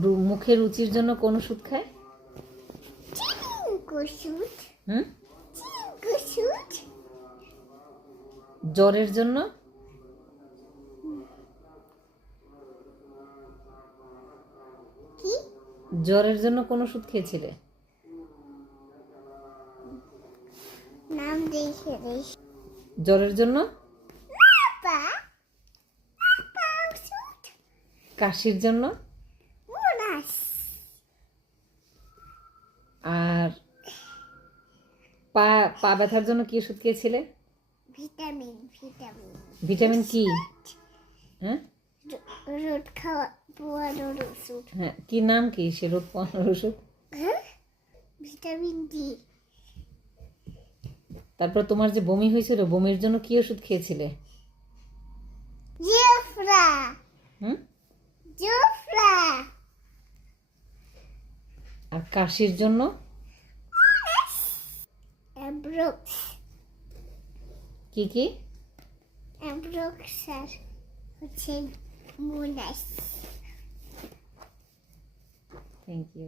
মুখে রুচির জন্য কোন ওষুধ খায়? ওষুধ। হুম। ওষুধ। জ্বরের জন্য? কি? জ্বরের জন্য কোন ওষুধ খেয়েছিলে? নাম দেখে দেখ। জ্বরের জন্য? পা পা ওষুধ। কাশির জন্য? মোনাস। আর পা পা ব্যথার জন্য কি ওষুধ খেয়েছিলে? Vitamin vitamin. ভিটামিন কি? হ্যাঁ রোদ খাওয়া পোয়ানোর ওষুধ। হ্যাঁ, কি নাম কি সে রোদ পোহানোর ওষুধ? হ্যাঁ, ভিটামিন ডি। তারপর তোমার যে বমি হয়েছিল, বমির জন্য কি ওষুধ খেয়েছিলে? জোফরা। হুম। জোফরা। আর কাশির জন্য? অ্যাব্রক্স। কি কি? অ্যাব্রক্স আর হচ্ছে মোনাস। Thank you.